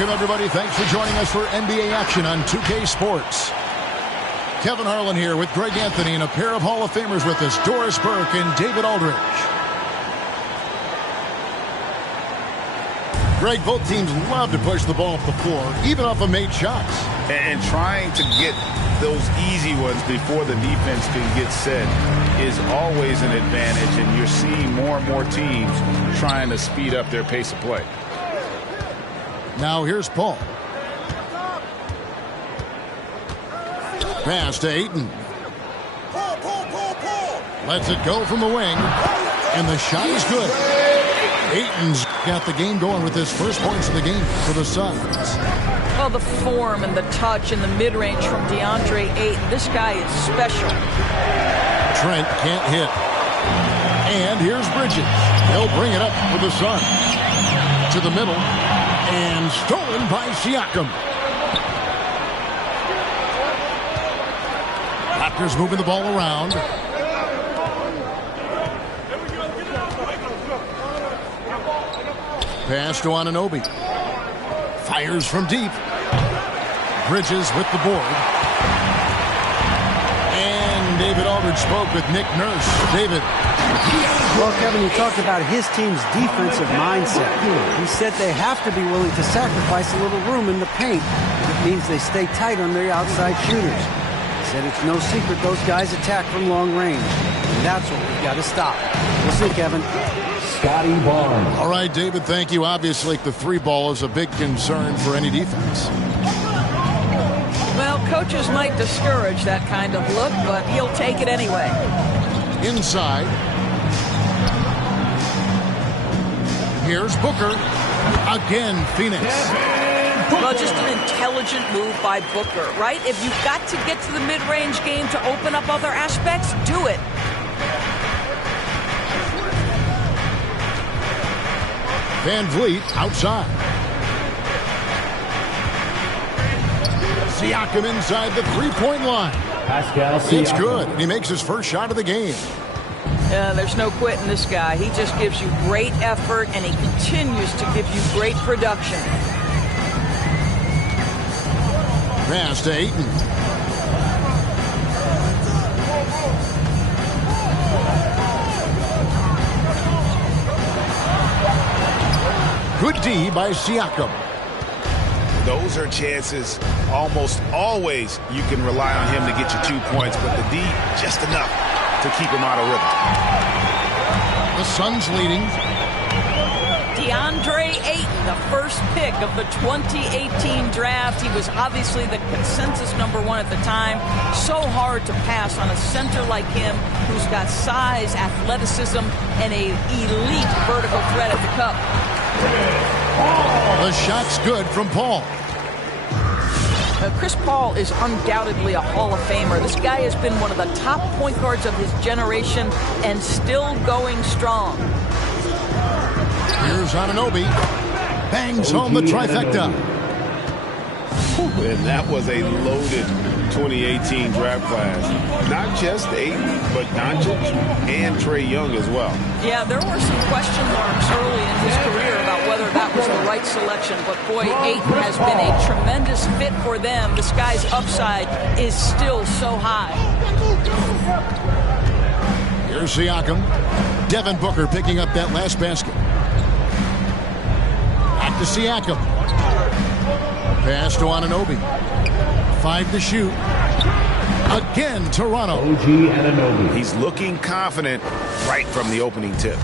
Welcome, everybody. Thanks for joining us for NBA action on 2K Sports. Kevin Harlan here with Greg Anthony and a pair of Hall of Famers with us, Doris Burke and David Aldridge. Greg, both teams love to push the ball up the floor, even off of made shots. And trying to get those easy ones before the defense can get set is always an advantage, and you're seeing more and more teams trying to speed up their pace of play. Now here's Paul. Pass to Ayton. Lets it go from the wing, and the shot is good. Ayton's got the game going with his first points of the game for the Suns. Well, the form and the touch and the mid-range from DeAndre Ayton. This guy is special. Trent can't hit. And here's Bridges. He'll bring it up for the Suns. To the middle. And stolen by Siakam. Raptors moving the ball around. Pass to Anunoby. Fires from deep. Bridges with the board. And David Aldridge spoke with Nick Nurse. David. Well, Kevin, you talked about his team's defensive mindset. He said they have to be willing to sacrifice a little room in the paint. It means they stay tight on their outside shooters. He said it's no secret those guys attack from long range. And that's what we've got to stop. We'll see, Kevin. Scotty Barnes. All right, David, thank you. Obviously, the three ball is a big concern for any defense. Well, coaches might discourage that kind of look, but he'll take it anyway. Inside. Here's Booker. Again, Phoenix. Well, just an intelligent move by Booker, right? If you've got to get to the mid-range game to open up other aspects, do it. Van Vliet outside. Siakam inside the three-point line. Pascal Siakam. It's good. He makes his first shot of the game. There's no quitting this guy. He just gives you great effort, and he continues to give you great production. Pass to Ayton. Good D by Siakam. Those are chances almost always you can rely on him to get you 2 points, but the D, just enough to keep him out of rhythm. The Suns leading. DeAndre Ayton, the first pick of the 2018 draft. He was obviously the consensus #1 at the time. So hard to pass on a center like him who's got size, athleticism, and an elite vertical threat at the cup. The shot's good from Paul. Chris Paul is undoubtedly a Hall of Famer. This guy has been one of the top point guards of his generation and still going strong. Here's Anunoby. Bangs home the trifecta. And that was a loaded 2018 draft class. Not just Ayton, but Doncic and Trae Young as well. Yeah, there were some question marks early in his career about whether that was the right selection. But, boy, Ayton has been a tremendous fit for them. This guy's upside is still so high. Here's Siakam. Devin Booker picking up that last basket. Back to Siakam. Pass to Anunoby. 5 to shoot. Again, Toronto. OG Anunoby. He's looking confident right from the opening tip.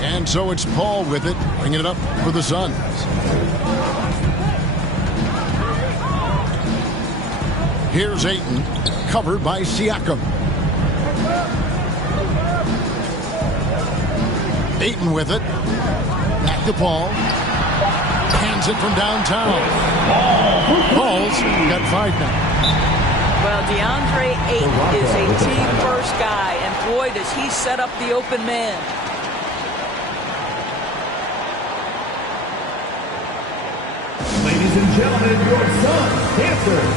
And so it's Paul with it, bringing it up for the Suns. Here's Ayton, covered by Siakam. Ayton with it. Back to Paul. Hands it from downtown. Paul's got 5 now. Well, DeAndre Ayton is a team-first guy, and boy, does he set up the open man. Ladies and gentlemen, your Suns dancers.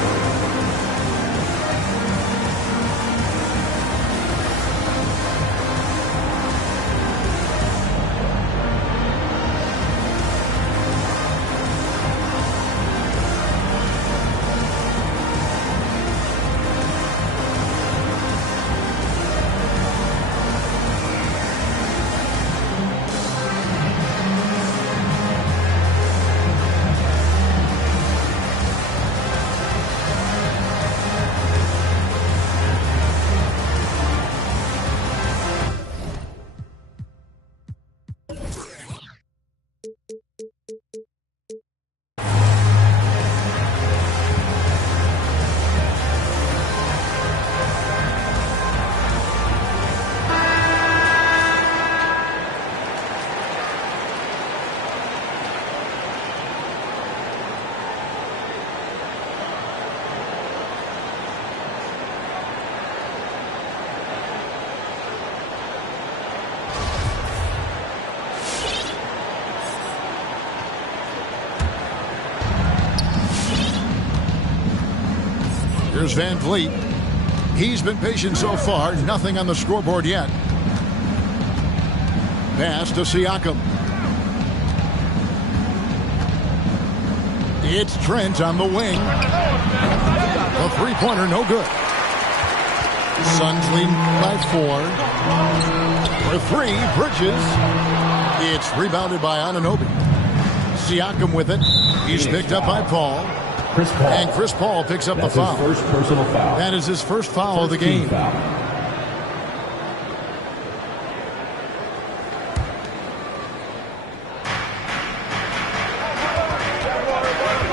Here's Van Vliet. He's been patient so far. Nothing on the scoreboard yet. Pass to Siakam. It's Trent on the wing. A three-pointer, no good. Suns leading by 4. For 3, Bridges. It's rebounded by Anunoby. Siakam with it. He's picked up by Paul. Chris Paul. And Chris Paul picks up the foul. His first personal foul. That is his first foul of the game. Foul.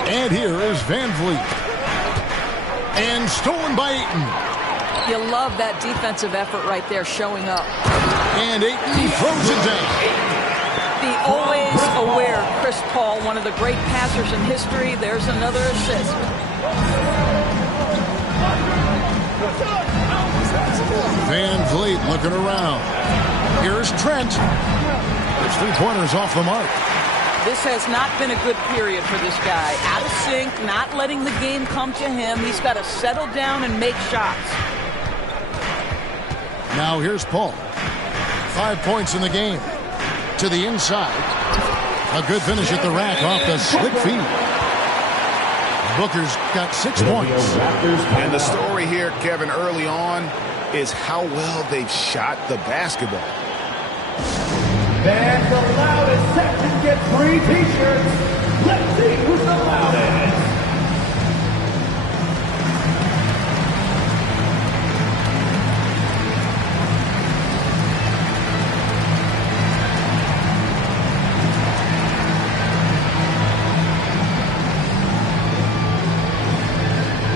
And here is Van Vliet. And stolen by Ayton. You love that defensive effort right there showing up. And Ayton throws it down. The always aware Chris Paul, one of the great passers in history. There's another assist. Van Vliet looking around. Here's Trent. His three-pointer's off the mark. This has not been a good period for this guy. Out of sync, not letting the game come to him. He's got to settle down and make shots. Now here's Paul. 5 points in the game. To the inside. A good finish at the rack off the slick feed. Booker's got 6 points. And the story here, Kevin, early on is how well they've shot the basketball. And the loudest section gets free t-shirts. Let's see who's the loudest.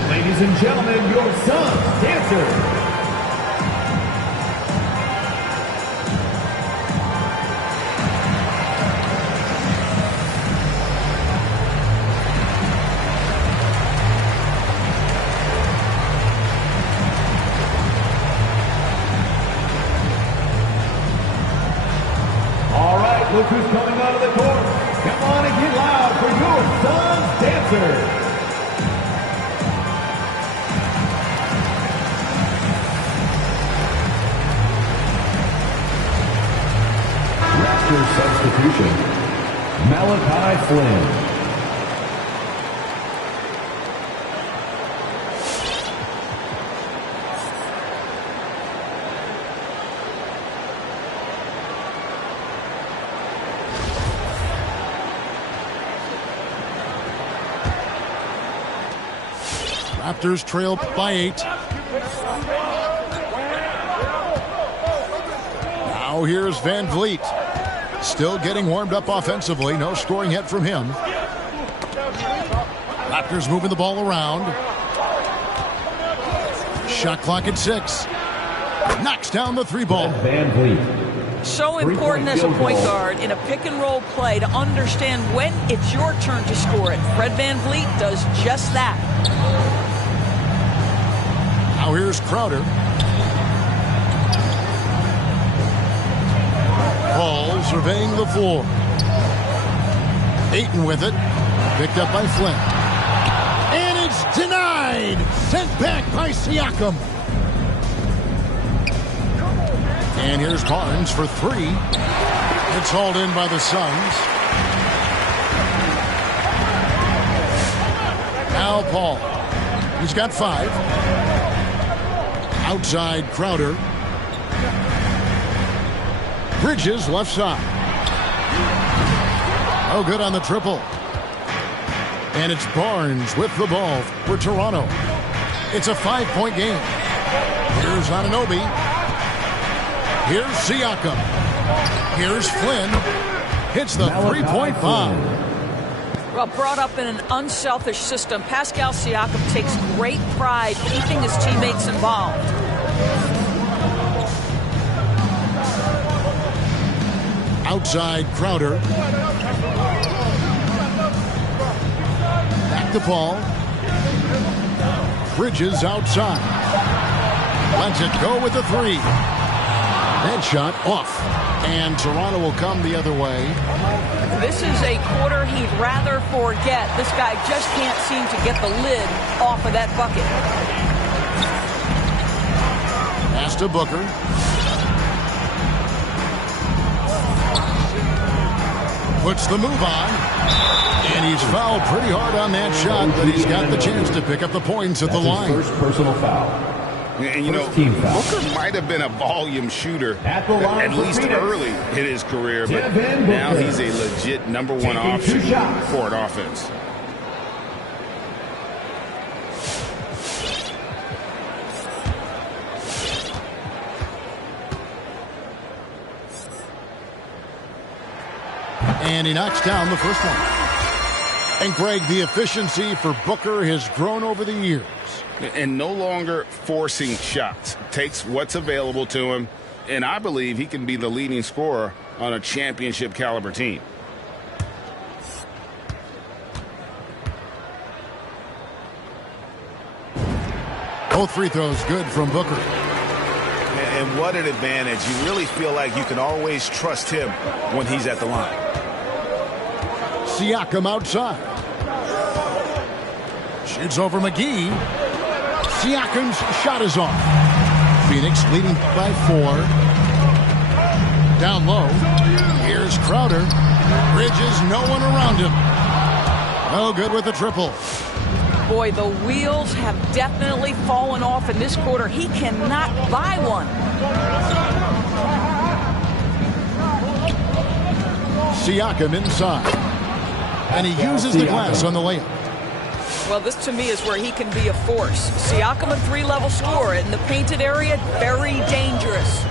Ladies and gentlemen, your Suns dancer. Look who's coming out of the court. Come on and get loud for your Suns dancer. Raptors substitution. Malachi Flynn. Raptors trail by 8. Now here's Van Vliet. Still getting warmed up offensively. No scoring yet from him. Raptors moving the ball around. Shot clock at 6. Knocks down the 3-ball. Van Vliet. So important as a point guard in a pick-and-roll play to understand when it's your turn to score it. Fred Van Vliet does just that. Now here's Crowder. Paul surveying the floor. Ayton with it. Picked up by Flynn. And it's denied. Sent back by Siakam. And here's Barnes for 3. It's hauled in by the Suns. Now Paul. He's got 5. Outside Crowder. Bridges left side. Oh, good on the triple. And it's Barnes with the ball for Toronto. It's a 5-point game. Here's Anunoby. Here's Siakam. Here's Flynn. Hits the three-point bomb. Well, brought up in an unselfish system, Pascal Siakam takes great pride keeping his teammates involved. Outside Crowder. Back to Paul. Bridges outside. Lets it go with the 3. That shot off. And Toronto will come the other way. this is a quarter he'd rather forget. This guy just can't seem to get the lid off of that bucket. Pass to Booker. Puts the move on. And he's fouled pretty hard on that shot, but he's got the chance to pick up the points at the line. First personal foul. And, you know, Booker might have been a volume shooter at least early in his career, but now he's a legit number one option for an offense. And he knocks down the first one. And, Greg, the efficiency for Booker has grown over the years. And no longer forcing shots. Takes what's available to him, and I believe he can be the leading scorer on a championship caliber team. Both free throws good from Booker. And what an advantage. You really feel like you can always trust him when he's at the line. Siakam outside. Shoots over McGee. Siakam's shot is off. Phoenix leading by 4. Down low. Here's Crowder. Bridges, no one around him. No good with the triple. Boy, the wheels have definitely fallen off in this quarter. He cannot buy one. Siakam inside. And he uses the glass on the layup. Well, this to me is where he can be a force. Siakam, a 3-level scorer in the painted area, very dangerous.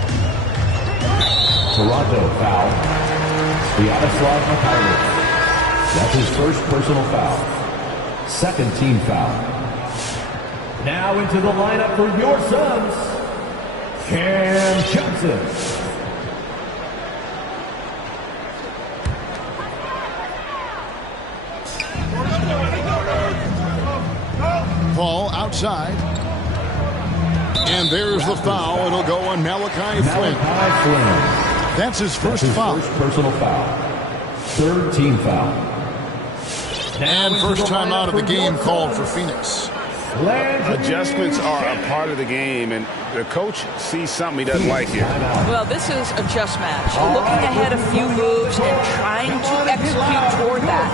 Toronto foul. Sviatoslav Mikhailuk. That's his first personal foul. Second team foul. Now into the lineup for your Suns, Cam Johnson. Ball outside. And there's the foul. It'll go on Malachi Flynn. That's his first foul. First personal foul. Third team foul. And first time out of the game called for Phoenix. Adjustments are a part of the game, and the coach sees something he doesn't like here. Well, this is a chess match. Looking ahead a few moves and trying to execute toward that.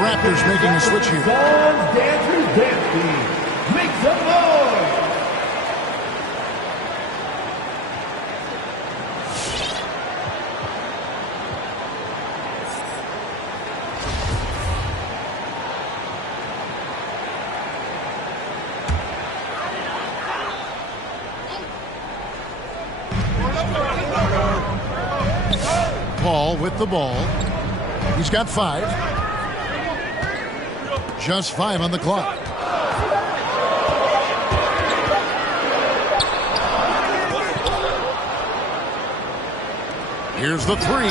Raptors making a switch here. Suns Dancers Dansby. Make some noise. Paul with the ball. He's got 5. Just 5 on the clock. Here's the 3.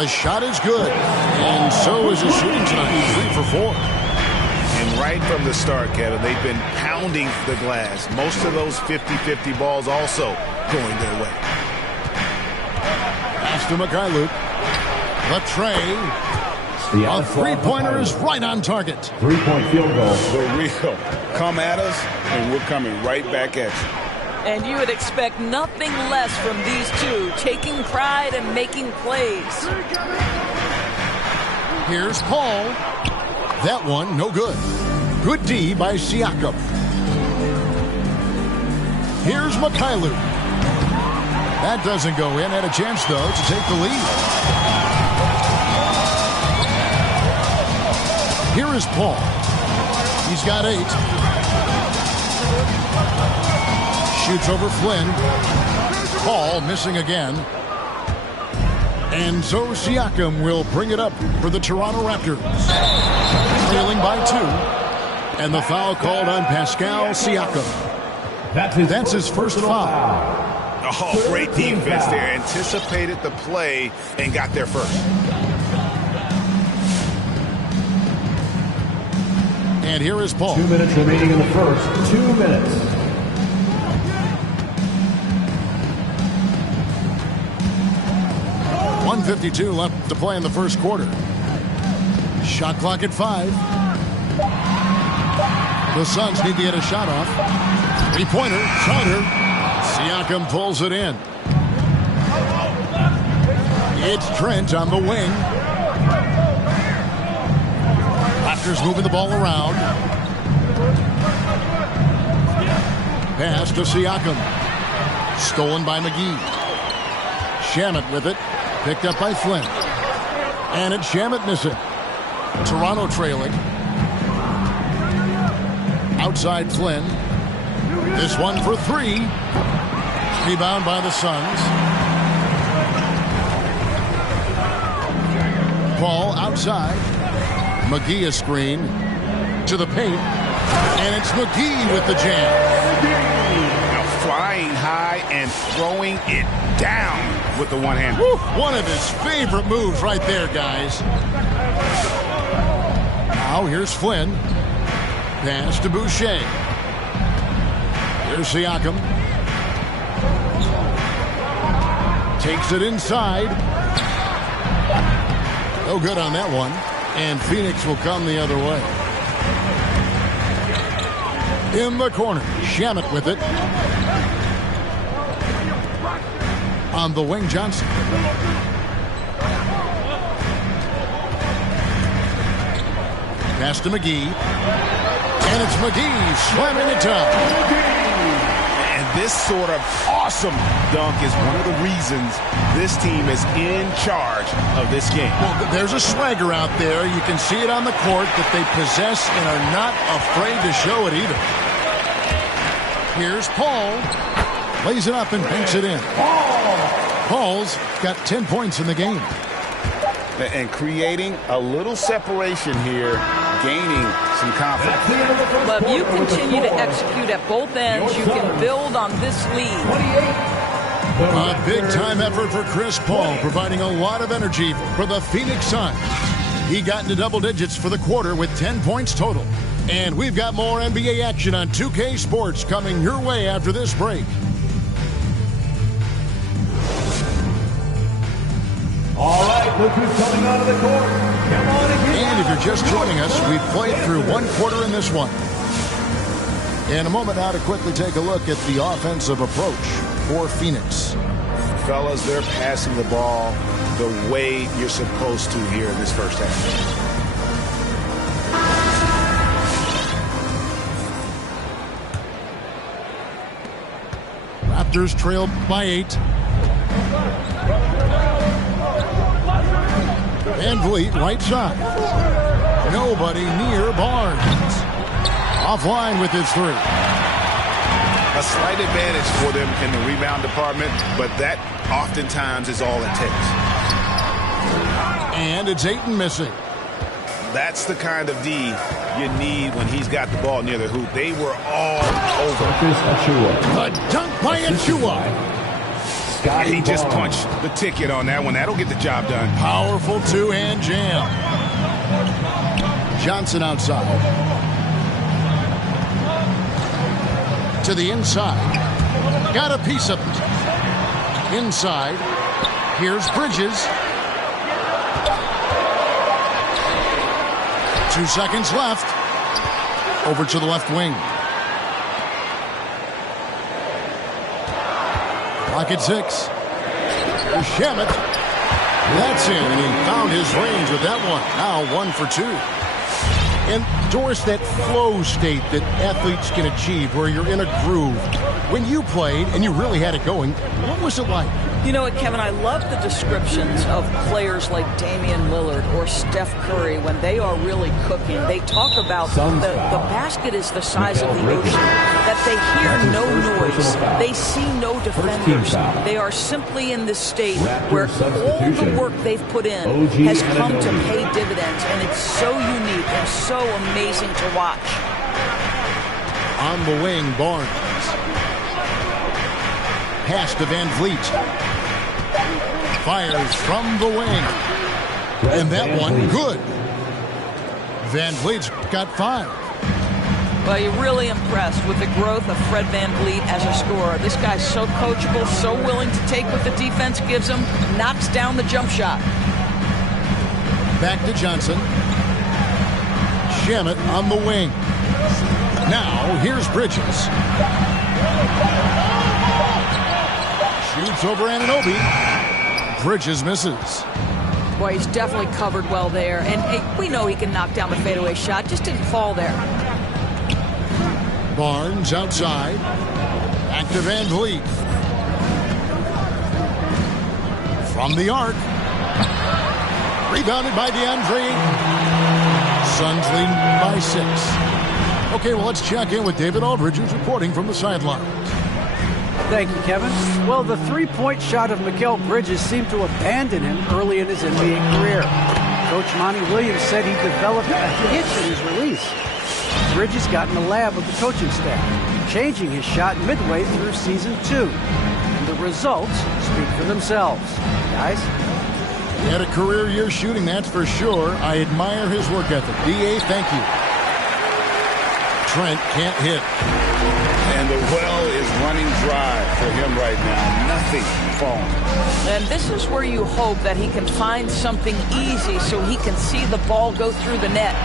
The shot is good. And so is his shooting tonight. 3 for 4. And right from the start, Kevin, they've been pounding the glass. Most of those 50-50 balls also going their way. Pass to Mikhailuk. The tray. A three-pointer is right on target. 3-point field goal. The real. Come at us, and we're coming right back at you. And you would expect nothing less from these two, taking pride and making plays. Here's Paul. That one, no good. Good D by Siakam. Here's Mikhailuk. That doesn't go in. Had a chance, though, to take the lead. Here is Paul. He's got 8. Shoots over Flynn. Paul missing again. And so Siakam will bring it up for the Toronto Raptors. Trailing by 2. And the foul called on Pascal Siakam. That's his first foul. Oh, great defense there. Anticipated the play and got there first. And here is Paul. 2 minutes remaining in the first. 2 minutes. .152 left to play in the first quarter. Shot clock at 5. The Suns need to get a shot off. 3-pointer, Schroeder. Siakam pulls it in. It's Trent on the wing. Raptors moving the ball around. Pass to Siakam. Stolen by McGee. Shamet with it. Picked up by Flynn. And it's Shamet missing. Toronto trailing. Outside Flynn. This one for 3. Rebound by the Suns. Paul outside. McGee a screen to the paint. And it's McGee with the jam. Now flying high and throwing it down with the one hand. One of his favorite moves right there, guys. Now here's Flynn. Pass to Boucher. Here's Siakam. Takes it inside. No good on that one. And Phoenix will come the other way. In the corner, Shamet with it. On the wing, Johnson. Pass to McGee. And it's McGee slamming it down. And this sort of awesome dunk is one of the reasons this team is in charge of this game. Well, there's a swagger out there. You can see it on the court that they possess and are not afraid to show it either. Here's Paul. Lays it up and banks it in. Paul's got 10 points in the game. And creating a little separation here, gaining some confidence. But if you continue to execute at both ends, you can build on this lead. A big-time effort for Chris Paul, providing a lot of energy for the Phoenix Suns. He got into double digits for the quarter with 10 points total. And we've got more NBA action on 2K Sports coming your way after this break. All right, look who's coming onto the court. Come on And if you're just joining us, we've played through one quarter in this one. In a moment now to quickly take a look at the offensive approach for Phoenix. Fellas, they're passing the ball the way you're supposed to here in this first half. Raptors trail by 8. VanVleet right side. Nobody near Barnes. Offline with his 3. A slight advantage for them in the rebound department, but that oftentimes is all it takes. And it's Ayton missing. That's the kind of D you need when he's got the ball near the hoop. They were all over. The dunk by Achua. He just punched the ticket on that one. That'll get the job done. Powerful two-hand jam. Johnson outside. To the inside. Got a piece of it. Inside. Here's Bridges. 2 seconds left. Over to the left wing. Clock at 6. Shamet. That's in, and he found his range with that one. Now 1 for 2. Endorse that flow state that athletes can achieve where you're in a groove. When you played and you really had it going, what was it like? You know what, Kevin, I love the descriptions of players like Damian Lillard or Steph Curry when they are really cooking. They talk about the basket is the size of the ocean, that they hear no noise, they see no defenders. They are simply in this state where all the work they've put in has come to pay dividends, and it's so unique and so amazing to watch. On the wing, Barnes. Pass to Van Vliet. Fires from the wing. And that one, good. Van Vliet's got 5. Well, you're really impressed with the growth of Fred Van Vliet as a scorer. This guy's so coachable, so willing to take what the defense gives him, knocks down the jump shot. Back to Johnson. Shamet on the wing. Now, here's Bridges. Shoots over Anunoby. Bridges misses. Boy, he's definitely covered well there. And we know he can knock down the fadeaway shot. Just didn't fall there. Barnes outside. Back to Van Vliet. From the arc. Rebounded by DeAndre Ayton. Suns lead by 6. Okay, well, let's check in with David Aldridge, who's reporting from the sidelines. Thank you, Kevin. Well, the three-point shot of Mikal Bridges seemed to abandon him early in his NBA career. Coach Monty Williams said he developed a hitch in his release. Bridges got in the lab with the coaching staff, changing his shot midway through season 2. And the results speak for themselves. Guys? He had a career year shooting, that's for sure. I admire his work ethic. D.A., thank you. Trent can't hit. And the well is running dry for him right now. Nothing falling. And this is where you hope that he can find something easy so he can see the ball go through the net.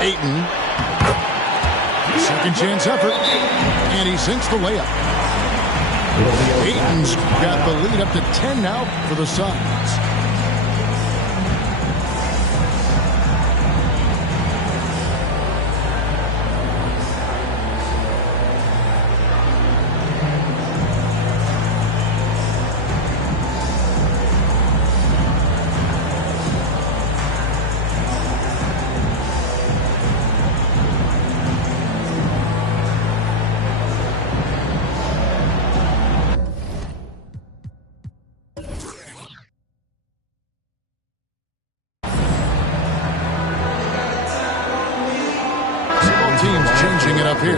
Ayton. Second chance effort. And he sinks the layup. Ayton's got the lead up to 10 now for the Suns. Teams changing it up here.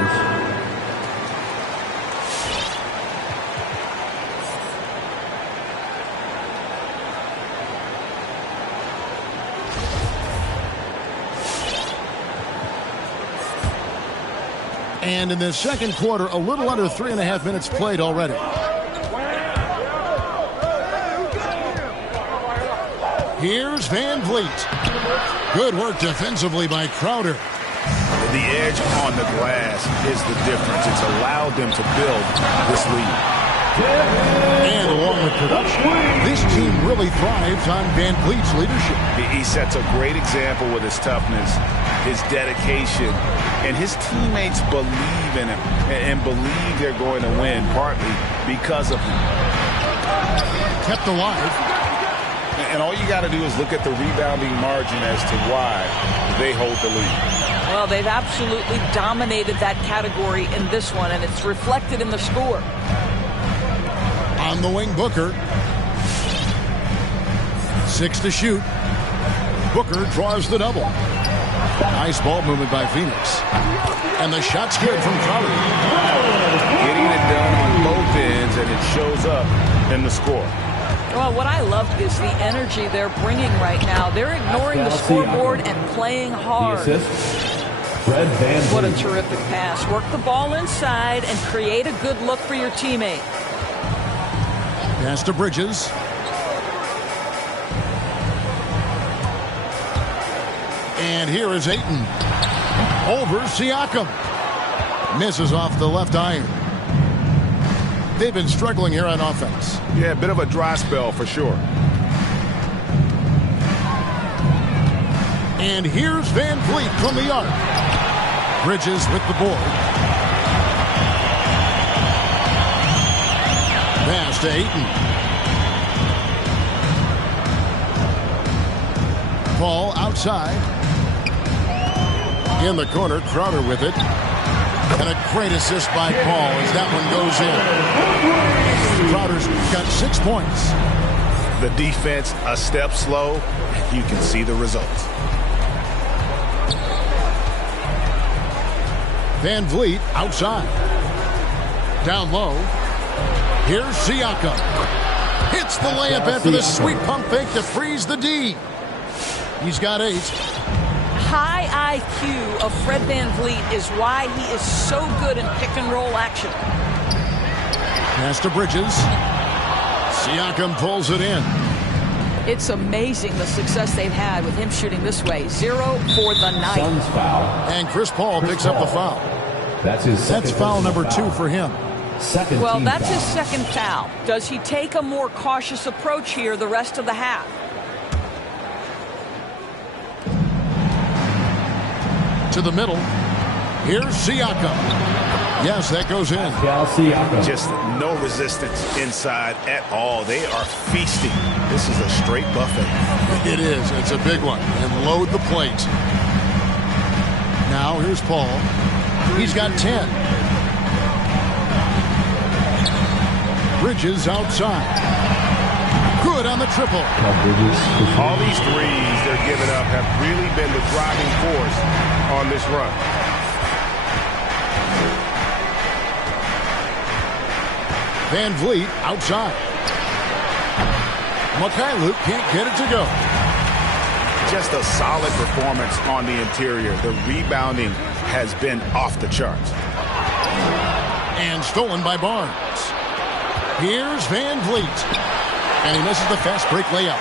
And in the second quarter, a little under 3.5 minutes played already. Here's Van Vliet. Good work defensively by Crowder. The edge on the glass is the difference. It's allowed them to build this lead. And along with production, this team really thrives on Van Vliet's leadership. He sets a great example with his toughness, his dedication, and his teammates believe in him and believe they're going to win, partly because of him. Kept alive. And all you got to do is look at the rebounding margin as to why they hold the lead. Well, they've absolutely dominated that category in this one, and it's reflected in the score. On the wing, Booker. 6 to shoot. Booker draws the double. Nice ball movement by Phoenix. And the shot's good from Crowder. Getting it done on both ends, and it shows up in the score. Well, what I love is the energy they're bringing right now. They're ignoring the scoreboard and playing hard. Fred Van Vliet. What a terrific pass. Work the ball inside and create a good look for your teammate. Pass to Bridges. And here is Ayton. Over Siakam. Misses off the left iron. They've been struggling here on offense. Yeah, a bit of a dry spell for sure. And here's Van Vliet from the arc. Bridges with the board. to Ayton. Paul outside. In the corner, Crowder with it. And a great assist by Paul as that one goes in. Crowder's got 6 points. The defense a step slow, and you can see the results. Van Vliet outside. Down low. Here's Siakam. Hits the layup after the sweet pump fake to freeze the D. He's got 8. High IQ of Fred VanVleet is why he is so good in pick-and-roll action. Pass to Bridges. Siakam pulls it in. It's amazing the success they've had with him shooting this way. 0 for the night. Suns foul. And Chris Paul picks up the foul. That's his second. That's foul number 2 for him. Well, that's his second foul. Does he take a more cautious approach here the rest of the half? To the middle. Here's Siakam. Yes, that goes in. Just no resistance inside at all. They are feasting. This is a straight buffet. It is. It's a big one. And load the plate. Now here's Paul. He's got 10. Bridges outside. Good on the triple. All these threes they're giving up have really been the driving force on this run. Van Vliet outside. Mikhailuk can't get it to go. Just a solid performance on the interior. The rebounding has been off the charts. And stolen by Barnes. Here's Van Vliet. And he misses the fast break layup.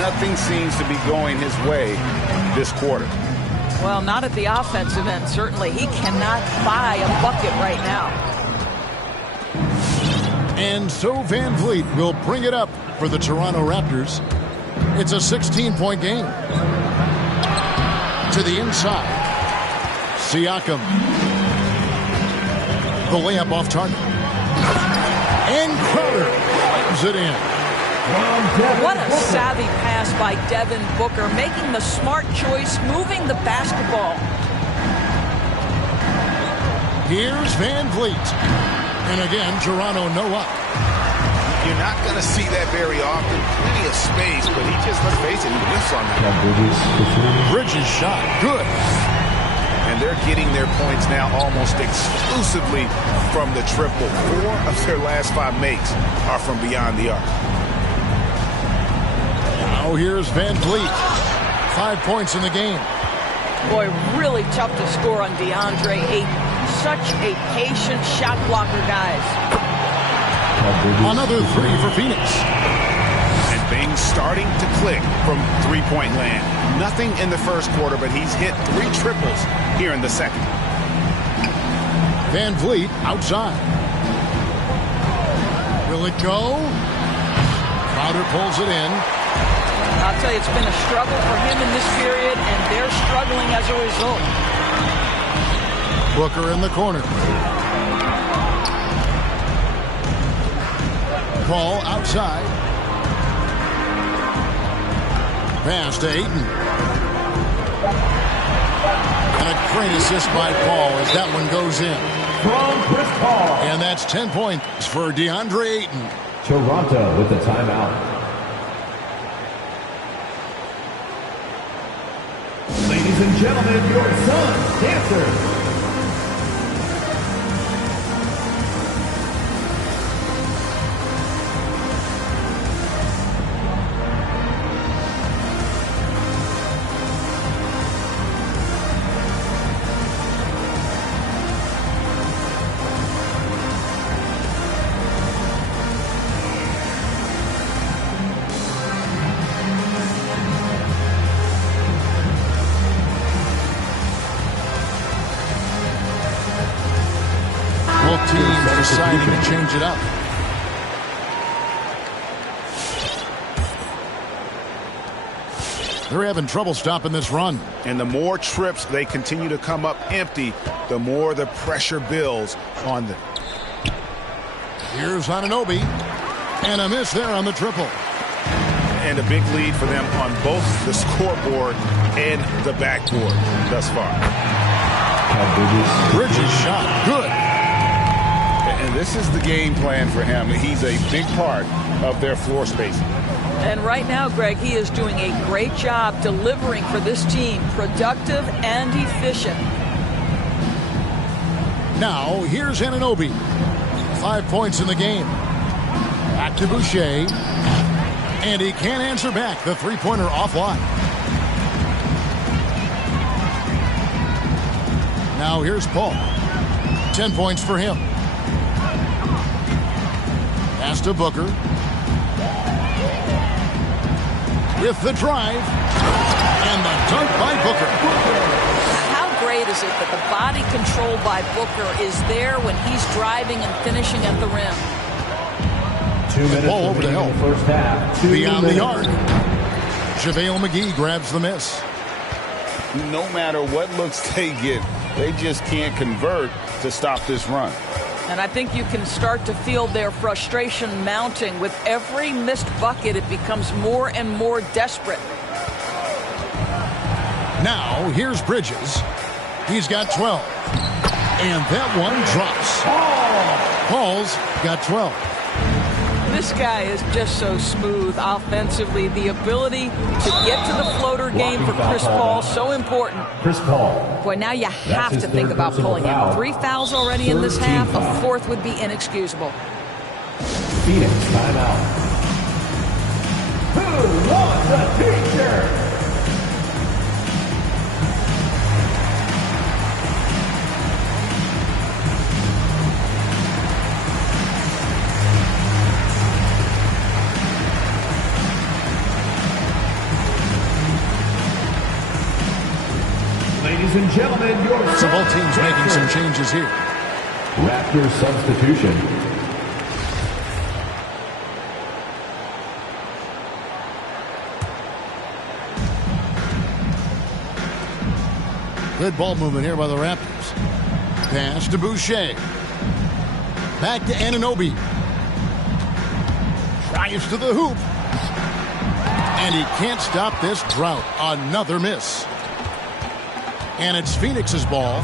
Nothing seems to be going his way this quarter. Well, not at the offensive end, certainly. He cannot buy a bucket right now. And so Van Vliet will bring it up for the Toronto Raptors. It's a 16-point game. To the inside. Siakam. The layup off target. And Crowder slams it in. What a savvy pass by Devin Booker, making the smart choice, moving the basketball. Here's Van Vliet. And again, Toronto no up. You're not going to see that very often. Plenty of space, but he just, let's face it, he whiffs on that. Bridges shot. Good. And they're getting their points now almost exclusively from the triple. 4 of their last 5 makes are from beyond the arc. Now here's Van Vliet. 5 points in the game. Boy, really tough to score on DeAndre Ayton. Such a patient shot blocker, guys. Another 3 for Phoenix. And things starting to click from three-point land. Nothing in the first quarter, but he's hit 3 triples here in the second. Van Vliet outside. Will it go? Crowder pulls it in. I'll tell you, it's been a struggle for him in this period, and they're struggling as a result. Booker in the corner. Paul outside. Pass to Ayton. And a great assist by Paul as that one goes in. From Chris Paul. And that's 10 points for DeAndre Ayton. Toronto with the timeout. Ladies and gentlemen, your Suns dancers. Teams deciding to change it up. They're having trouble stopping this run. And the more trips they continue to come up empty, the more the pressure builds on them. Here's Anunoby. And a miss there on the triple. And a big lead for them on both the scoreboard and the backboard thus far. Bridges shot. Good. And this is the game plan for him. He's a big part of their floor spacing. And right now, Greg, he is doing a great job delivering for this team, productive and efficient. Now, here's Anunoby. 5 points in the game. Back to Boucher. And he can't answer back. The three-pointer offline. Now, here's Paul. 10 points for him. Pass to Booker. With the drive. And the dunk by Booker. How great is it that the body control by Booker is there when he's driving and finishing at the rim? 2 minutes Ball over to help. First half. Beyond the arc. JaVale McGee grabs the miss. No matter what looks they get, they just can't convert to stop this run. And I think you can start to feel their frustration mounting. With every missed bucket, it becomes more and more desperate. Now, here's Bridges. He's got 12. And that one drops. Paul's got 12. This guy is just so smooth offensively. The ability to get to the floater game for Chris Paul, so important. Chris Paul. Boy, now you have to think about pulling him. 3 fouls already in this half. A fourth would be inexcusable. Phoenix timeout. Who wants a t-shirt? Ladies and gentlemen, your So both teams making some changes here. Raptors substitution. Good ball movement here by the Raptors. Pass to Boucher. Back to Anunoby. Drives to the hoop. And he can't stop this drought. Another miss. And it's Phoenix's ball.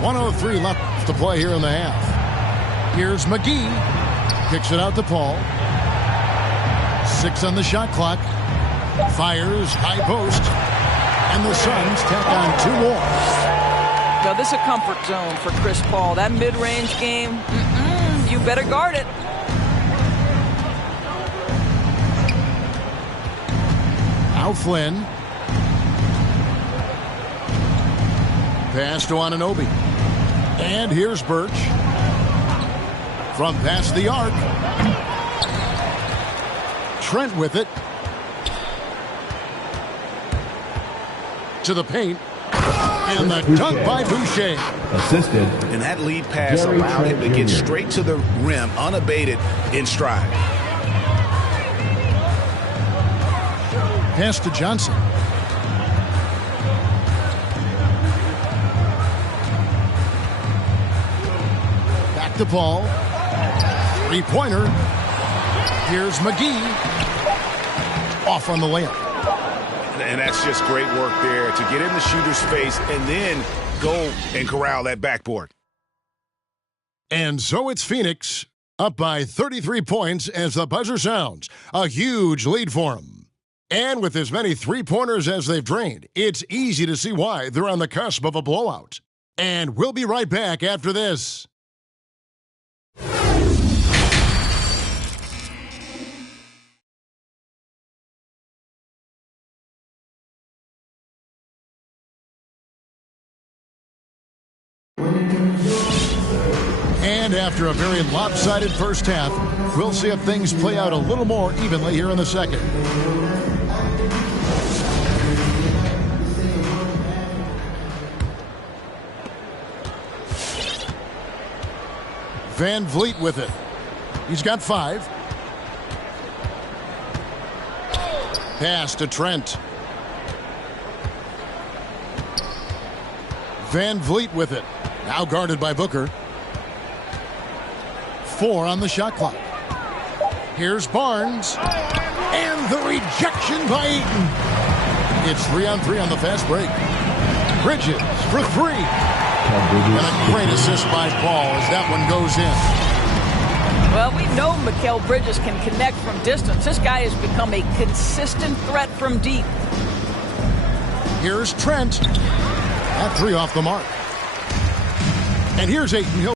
.103 left to play here in the half. Here's McGee. Kicks it out to Paul. 6 on the shot clock. Fires high post. And the Suns tack on 2 more. Now, this is a comfort zone for Chris Paul. That mid-range game, you better guard it. Now Flynn. Pass to Anunoby. And here's Birch. From past the arc. Trent with it. To the paint. And the dunk by Boucher. Assisted. And that lead pass Gary allowed him to get Trent Jr. straight to the rim, unabated, in stride. Pass to Johnson. Back to Paul. 3-pointer. Here's McGee. Off on the layup. And that's just great work there to get in the shooter's face and then go and corral that backboard. And so it's Phoenix up by 33 points as the buzzer sounds. A huge lead for them. And with as many three-pointers as they've drained, it's easy to see why they're on the cusp of a blowout. And we'll be right back after this. And after a very lopsided first half, we'll see if things play out a little more evenly here in the second. Van Vliet with it. He's got 5. Pass to Trent. Van Vliet with it. Now guarded by Booker. 4 on the shot clock. Here's Barnes. And the rejection by Eaton. It's 3-on-3 on the fast break. Bridges for 3. And a great assist by Paul as that one goes in. Well, we know Mikal Bridges can connect from distance. This guy has become a consistent threat from deep. Here's Trent. That 3 off the mark. And here's Ayton.